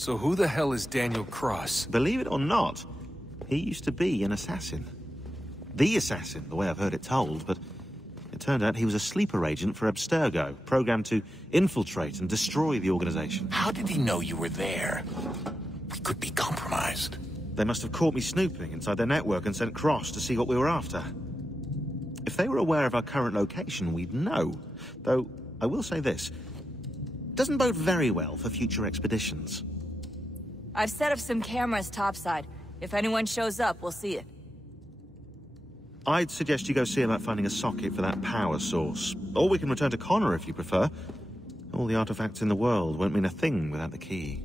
So who the hell is Daniel Cross? Believe it or not, he used to be an assassin. The assassin, the way I've heard it told, but it turned out he was a sleeper agent for Abstergo, programmed to infiltrate and destroy the organization. How did he know you were there? We could be compromised. They must have caught me snooping inside their network and sent Cross to see what we were after. If they were aware of our current location, we'd know. Though, I will say this. Doesn't bode very well for future expeditions. I've set up some cameras topside. If anyone shows up, we'll see it. I'd suggest you go see about finding a socket for that power source. Or we can return to Connor if you prefer. All the artifacts in the world won't mean a thing without the key.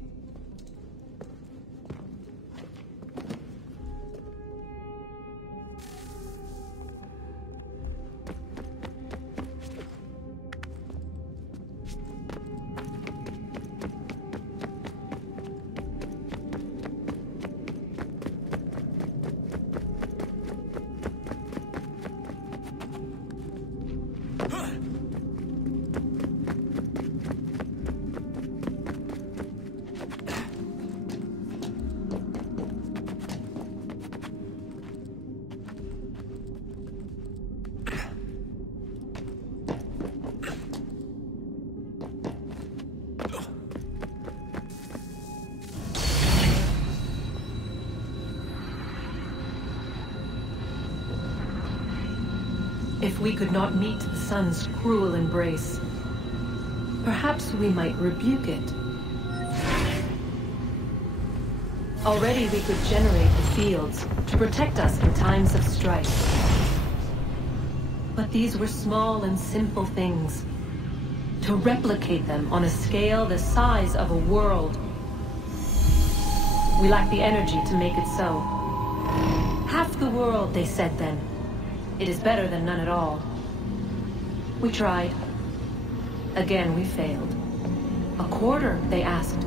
If we could not meet the sun's cruel embrace, perhaps we might rebuke it. Already we could generate the fields to protect us in times of strife. But these were small and simple things. To replicate them on a scale the size of a world, we lack the energy to make it so. Half the world, they said then. It is better than none at all. We tried. Again, we failed. A quarter, they asked.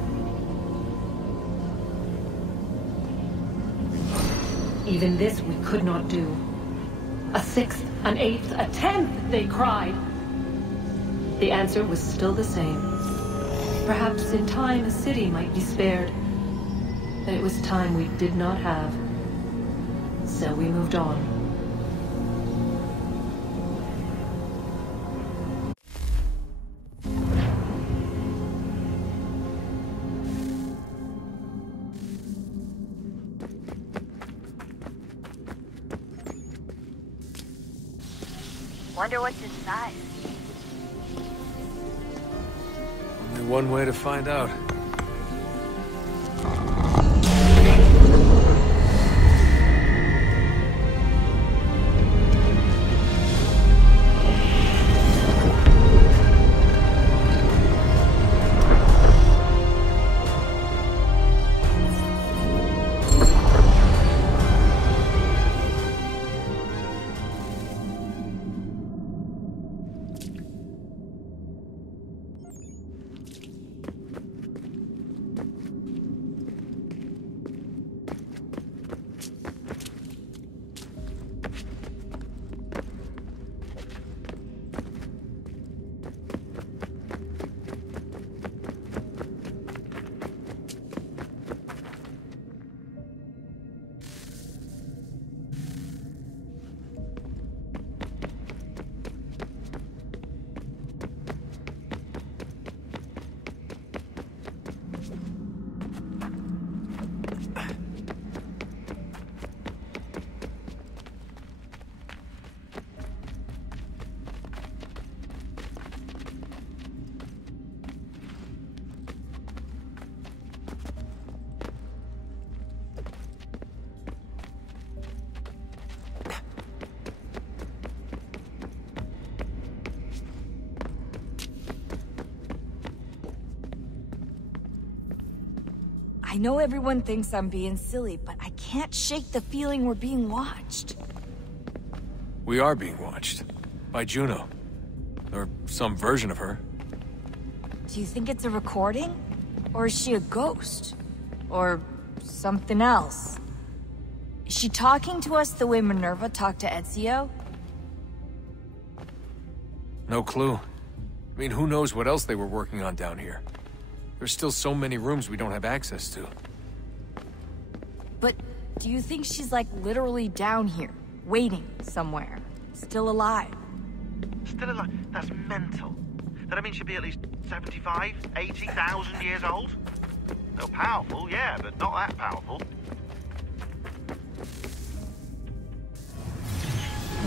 Even this we could not do. A sixth, an eighth, a tenth, they cried. The answer was still the same. Perhaps in time a city might be spared. But it was time we did not have. So we moved on. Wonder what's inside. Only one way to find out. I know everyone thinks I'm being silly, but I can't shake the feeling we're being watched. We are being watched. By Juno. Or some version of her. Do you think it's a recording? Or is she a ghost? Or something else? Is she talking to us the way Minerva talked to Ezio? No clue. I mean, who knows what else they were working on down here? There's still so many rooms we don't have access to. But do you think she's like literally down here, waiting somewhere, still alive? Still alive? That's mental. That means she'd be at least 75, 80,000 years old? Still powerful, yeah, but not that powerful.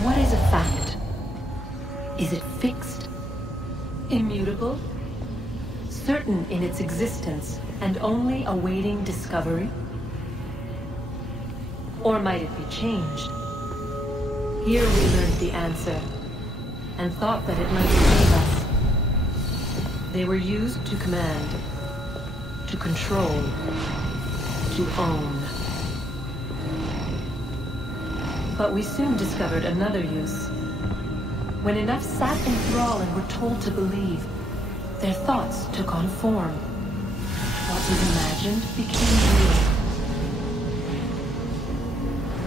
What is a fact? Is it fixed? Immutable? Certain in its existence and only awaiting discovery? Or might it be changed? Here we learned the answer, and thought that it might save us. They were used to command, to control, to own. But we soon discovered another use. When enough sat in thrall and were told to believe, their thoughts took on form. What was imagined became real.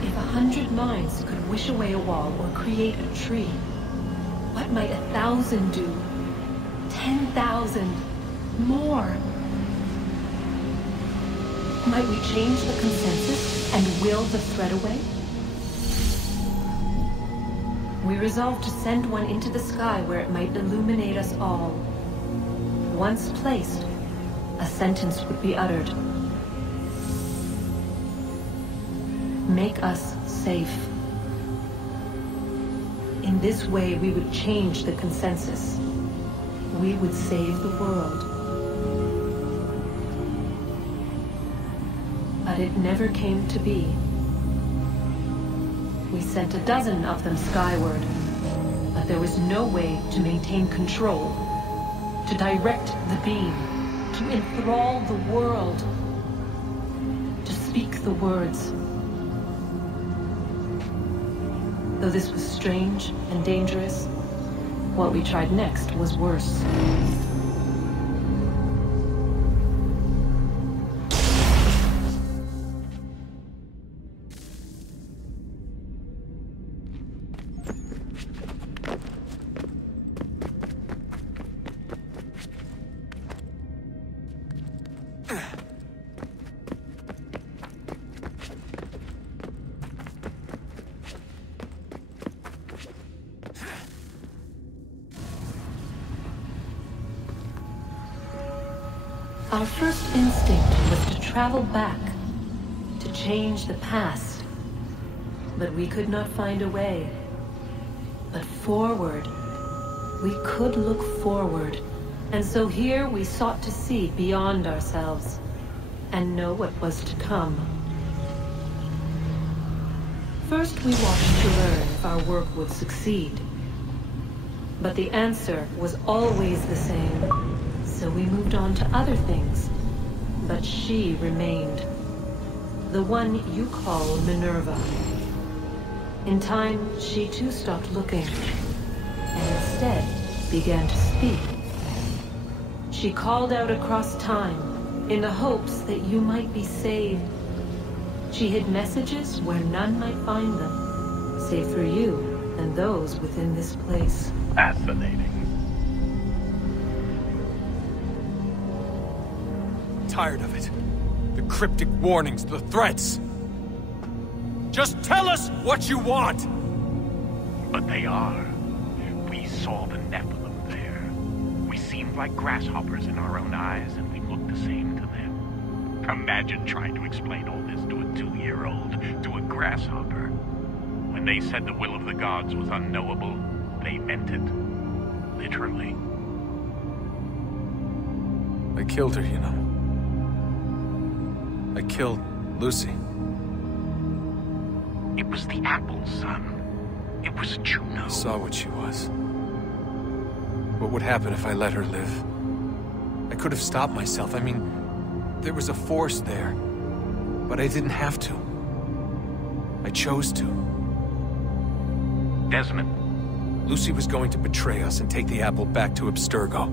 If 100 minds could wish away a wall or create a tree, what might 1,000 do? 10,000? More? Might we change the consensus and will the thread away? We resolved to send one into the sky where it might illuminate us all. Once placed, a sentence would be uttered. Make us safe. In this way, we would change the consensus. We would save the world. But it never came to be. We sent a dozen of them skyward, but there was no way to maintain control, to direct the beam, to enthrall the world, to speak the words. Though this was strange and dangerous, what we tried next was worse. Our first instinct was to travel back, to change the past. But we could not find a way. But forward, we could look forward. And so here we sought to see beyond ourselves, and know what was to come. First we watched to learn if our work would succeed. But the answer was always the same. So we moved on to other things, but she remained. The one you call Minerva. In time, she too stopped looking, and instead began to speak. She called out across time, in the hopes that you might be saved. She hid messages where none might find them, save for you and those within this place. Fascinating. Tired of it. The cryptic warnings, the threats. Just tell us what you want! But they are. We saw the Nephilim there. We seemed like grasshoppers in our own eyes, and we looked the same to them. Imagine trying to explain all this to a 2-year-old, to a grasshopper. When they said the will of the gods was unknowable, they meant it. Literally. I killed her, you know. I killed Lucy. It was the apple, son. It was Juno. I saw what she was. What would happen if I let her live? I could have stopped myself. I mean, there was a force there. But I didn't have to. I chose to. Desmond. Lucy was going to betray us and take the apple back to Abstergo.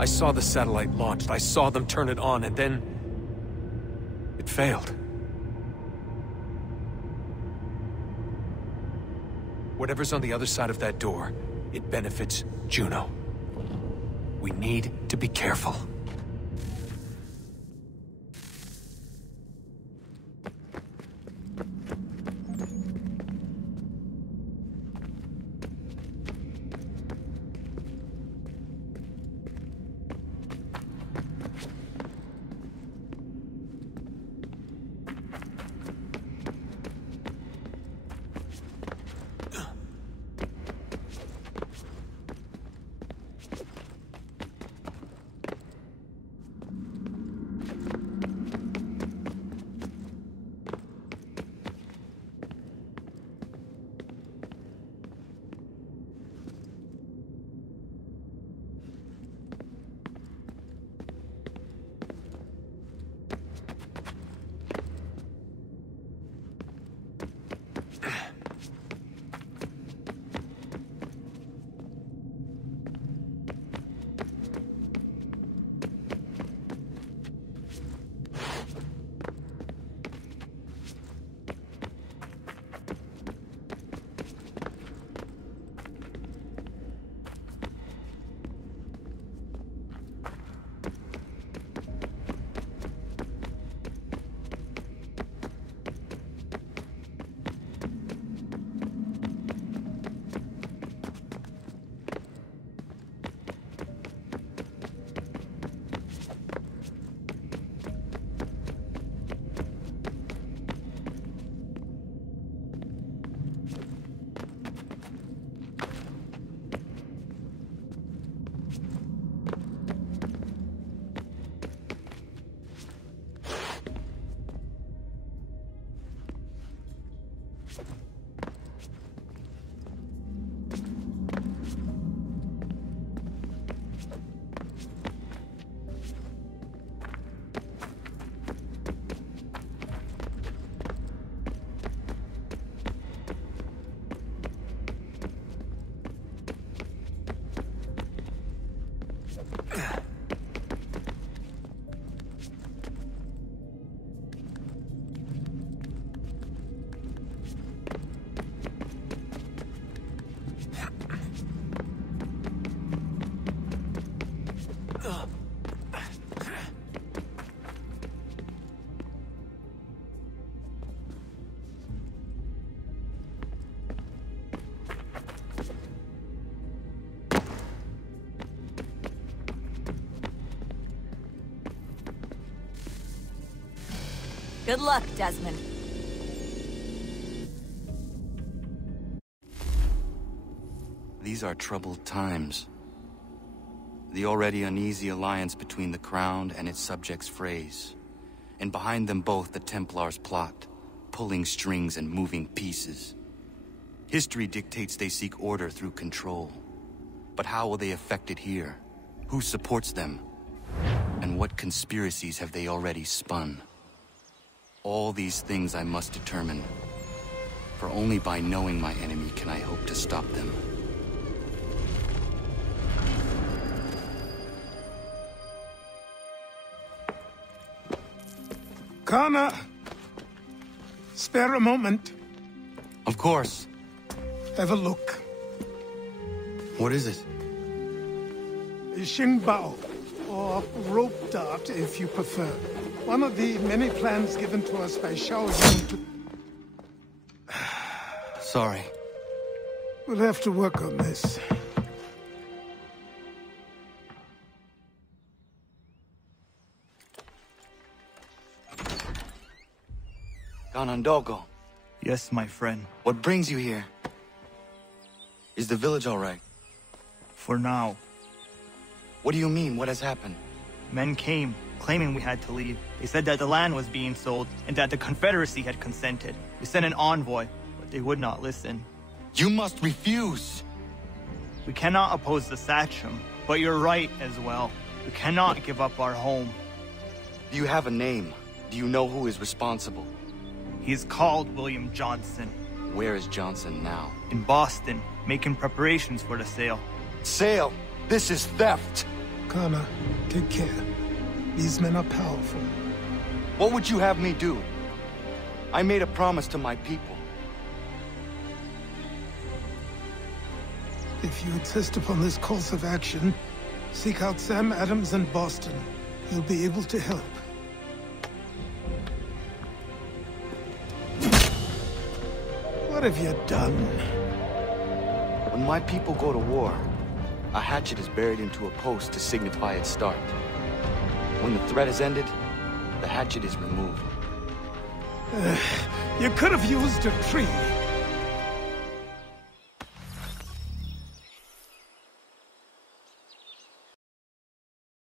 I saw the satellite launched. I saw them turn it on, and then it failed. Whatever's on the other side of that door, it benefits Juno. We need to be careful. Good luck, Desmond. These are troubled times. The already uneasy alliance between the Crown and its subjects frays. And behind them both the Templars plot, pulling strings and moving pieces. History dictates they seek order through control. But how will they affect it here? Who supports them? And what conspiracies have they already spun? All these things I must determine. For only by knowing my enemy can I hope to stop them. Connor! Spare a moment. Of course. Have a look. What is it? Xingbao, or rope dart if you prefer. One of the many plans given to us by Xiao Zhen to... Sorry. We'll have to work on this. Ganondogo, Yes, my friend. what brings you here? Is the village all right? For now. What do you mean? What has happened? Men came, claiming we had to leave. They said that the land was being sold, and that the Confederacy had consented. We sent an envoy, but they would not listen. You must refuse! We cannot oppose the Sachem, but you're right as well. We cannot give up our home. Do you have a name? Do you know who is responsible? He is called William Johnson. Where is Johnson now? In Boston, making preparations for the sale. Sale! This is theft! Connor, take care. These men are powerful. What would you have me do? I made a promise to my people. If you insist upon this course of action, seek out Sam Adams in Boston. He'll be able to help. What have you done? When my people go to war, a hatchet is buried into a post to signify its start. When the threat is ended, the hatchet is removed. You could have used a tree.